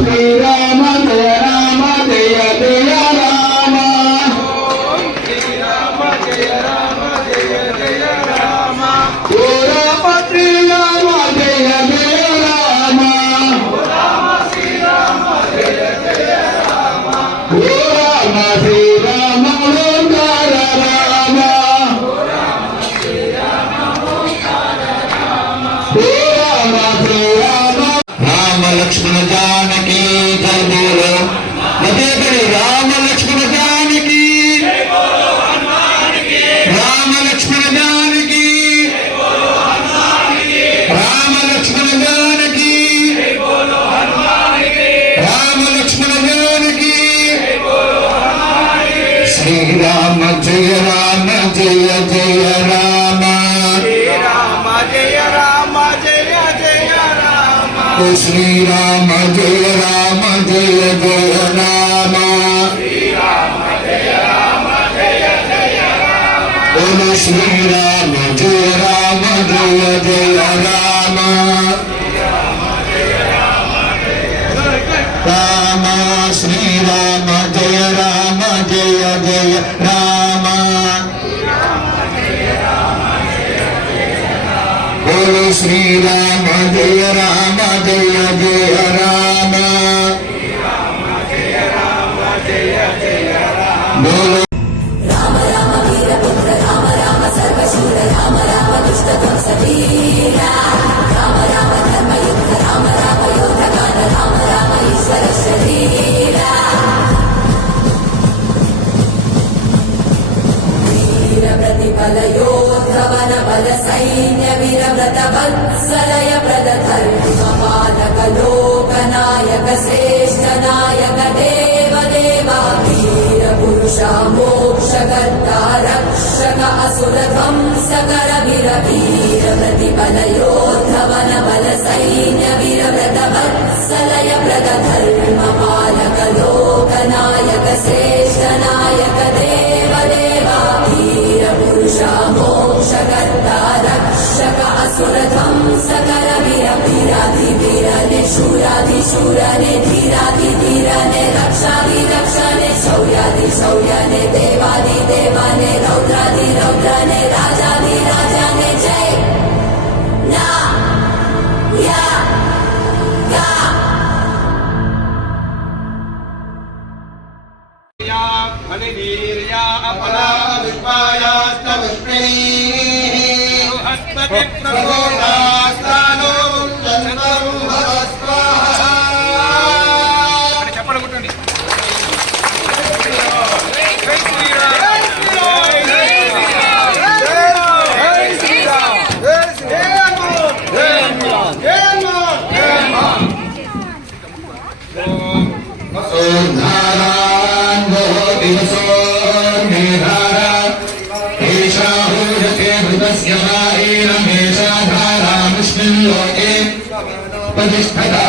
శ్రీరామ జయ రామ జయ జయ రామ ఓం శ్రీరామ జయ రామ జయ జయ రామ ఓ రామ శ్రీరామ జయ జయ రామ ఓ రామ శ్రీరామ జయ జయ రామ ఓ రామ శ్రీరామ ఓంకార రామ ఓ రామ శ్రీరామ ఓంకార రామ ఓ రామ శ్రీరామ రామ లక్ష్మణ जानकी जय बोलो मते बड़े राम लक्ष्मण जानकी जय बोलो हनुमान की राम लक्ष्मण जानकी जय बोलो हनुमान की राम लक्ष्मण जानकी जय बोलो हनुमान की राम लक्ष्मण जानकी जय बोलो हनुमान की श्री राम जय राम जय जय राम श्री राम जय राम जय जय राम श्री राम जय राम जय जय राम श्री राम जय राम जय जय राम बोलो श्री राम जय राम जय जय राम राम श्री राम जय राम जय जय राम बोलो श्री राम जय राम जय जय राम बोलो राम राम वीरपुत्र राम राम सर्वशूर राम राम दुष्टध्वंस वीरा राम राम धर्मयुक्त राम राम योद्धगान राम राम ईश्वर शरीरा वीर प्रतिबल योद्धवन बल सैन्य वीरव्रत वत्सलय प्रद धर्म पालक लोकनायक श्रेष्ठ नायक देव देवा वीर पुरुषा मोक्षकर्ता रक्षक असुर ध्वंसकर वीर वीर प्रतिबल योद्धवन बल सैन्य वीरव्रत वत्सलय प्रद धर्म पालक लोकनायक श्रेष्ठ नायक देव देवा वीर पुरुषा मोक्षकर्ता रक्षक असुर ध्वंसकर वीर वीराधि वीरने शूराधि शूरने धीराधि धीरने रक्षाधि रक्षणे शौर्याधि शौर्यने देवाधि देवाने रौद्राधि रौद्रने राजाधि राजाने जय ना या गा फलिवीर्या अपरा विश्वायास्तविष्णे हस्पति प्रबोधास्तानो चन्द्रं भवस्वाहा चप्पल కొట్టండి जय श्री राम जय श्री राम जय श्री राम जय श्री राम जय राम जय राम ओम नारायण भवति लोके प्रतिष्ठिता